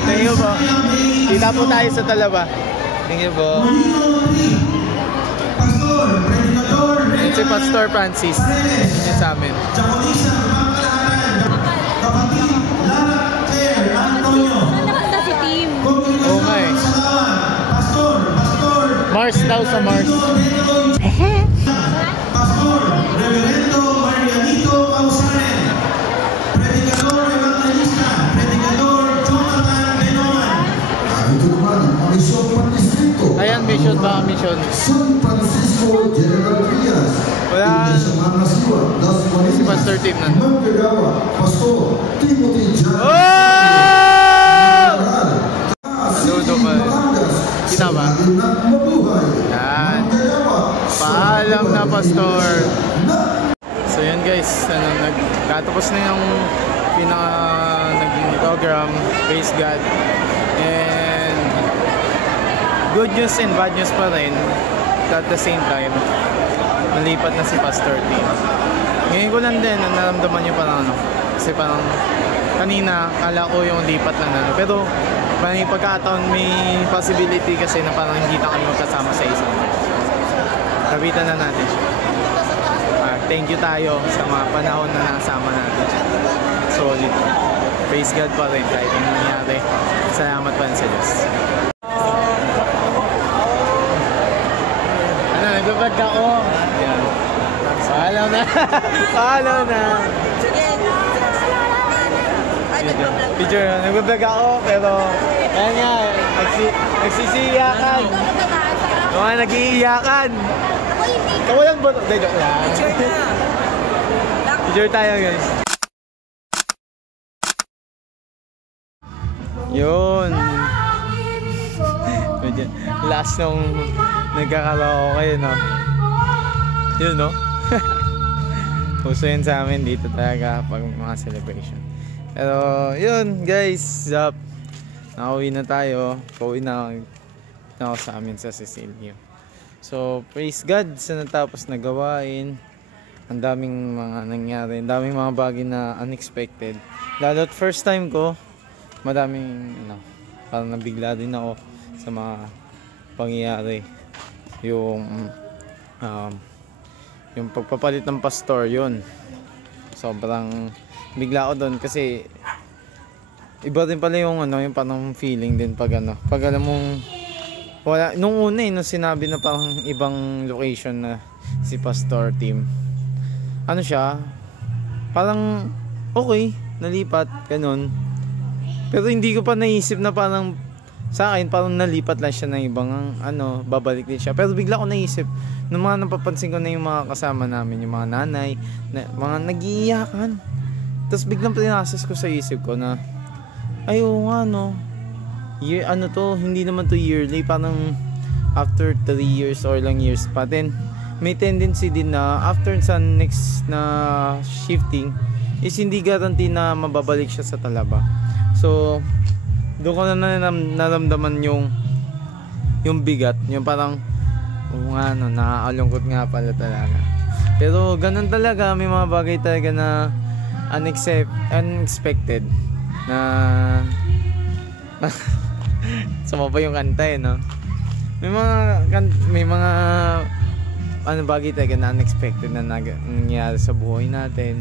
Thank you po. Kita po tayo sa Talaba. Thank you po. Yan si Pastor Francis. Yan sa amin. Nakanta si Tim. Oo nga eh. Mars daw sa Mars. Pastor Reverendo Marianito Causanen, Predicador Evangelista, Predicador Jonathan Benoman. Ito naman ang isang pandistrito. Ayan, mission ba? Mission. San Francisco General Trias. Wala. Si Pastor Tim na. Manggagawa, Pastor Timothy Jan. Saludo pa. Kita ba? Yan. Paalam na, Pastor. So yun guys, nagkatapos na yung naging program. Praise God. And good news and bad news pa rin at the same time. Nalipat na si Pastor T. Ngayon ko lang din naramdaman yung parang kasi parang kanina kala ko yung lipat lang na pero may pagkataon, may possibility kasi na parang hindi na kami magkasama sa isang. Kapitan na natin siya. Thank you tayo sa mga panahon na nakasama natin. Solid. Praise God pa rin kahit yung nangyari. Salamat pa sa Diyos. Ano, nag-vlog ako. Yan. Paalam na. Paalam na. Picture, nag-vlog ako pero ayan nga, nagsisiyakan. Mga nag-iiyakan. Kawalan ba? Hindi, joke lang. Picture tayo guys. Yun. Last nung nagkakaraoke, no? Yun, no? Puso yun sa amin dito talaga pag mga celebration. Pero yun guys, nakauwi na tayo. Pauwi na ako sa amin sa Cecilio. So praise God sa natapos na gawain. Ang daming mga nangyari, ang daming mga bagay na unexpected. Lalo't first time ko, madaming parang nabigla din ako sa mga pangyayari. Yung pagpapalit ng pastor, yun. Sobrang bigla ako doon kasi iba din pala yung yung parang feeling din pag alam mong wala nung una nung sinabi na parang ibang location na si Pastor Tim. Siya? Parang okay, nalipat ganun. Pero hindi ko pa naisip na parang sa akin parang nalipat lang siya ng ibang babalik din siya. Pero bigla ko naisip nung mga napapansin ko na yung mga kasama namin, yung mga nanay, mga nag-iiyakan. Tapos biglang pinases ko sa isip ko na ay oo nga ano to, hindi naman to yearly, parang after 3 years or lang years pa din. May tendency din na after sa next na shifting is hindi guarantee na mababalik siya sa Talaba. So doon ko na naramdaman yung bigat, yung parang ano, nakaalungkot nga pala talaga. Pero ganun talaga, may mga bagay talaga na unexpected na sama pa yung kanta eh, no? May mga ano bagay talaga na unexpected na nangyari sa buhay natin.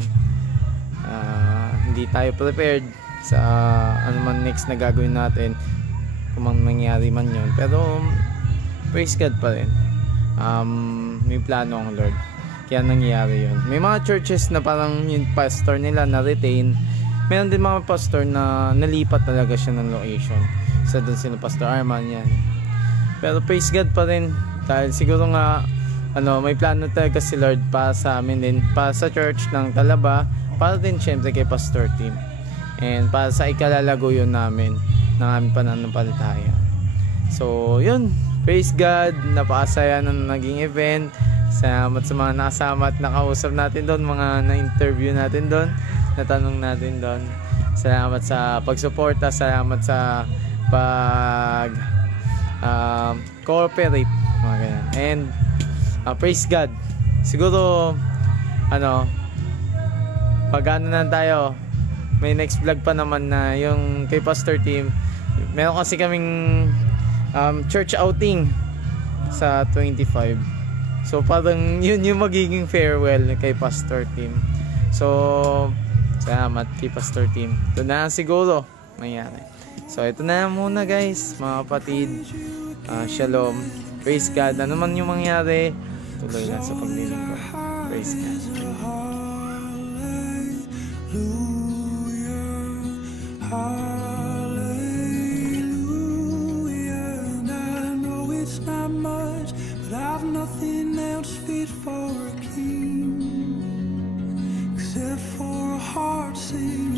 Hindi tayo prepared sa ano man next na gagawin natin, kung mangyari man yun. Pero praise God pa rin. May plano ang Lord, kaya nangyari yun. May mga churches na parang yung pastor nila na retain. Meron din mga pastor na nalipat talaga siya ng location. Isa doon sila Pastor Arman, yan. Pero praise God pa rin, dahil siguro nga may plano talaga si Lord para sa amin din, para sa church ng Talaba, para din syempre kay Pastor Tim, and para sa ikalalago yun namin ng aming pananampalataya. So yun, praise God, napakasaya na naging event. Salamat sa mga nakasama at nakausap natin doon, mga na-interview natin doon, natanong natin doon. Salamat sa pagsuporta, salamat sa cooperate, mga ganyan. And praise God. Siguro pag ano na tayo, may next vlog pa naman na yung kay Pastor Tim. Meron kasi kaming church outing sa 25. So parang yun yung magiging farewell kay Pastor Tim. So salamat kay Pastor Tim. Ito na siguro nangyari. So ito na muna guys, mga kapatid. Shalom. Praise God. Ano man yung mangyari, tuloy lang sa paglilingkod. Praise God. Hallelujah. And I know it's not much, but I've nothing else fit for a king except for a heart singing.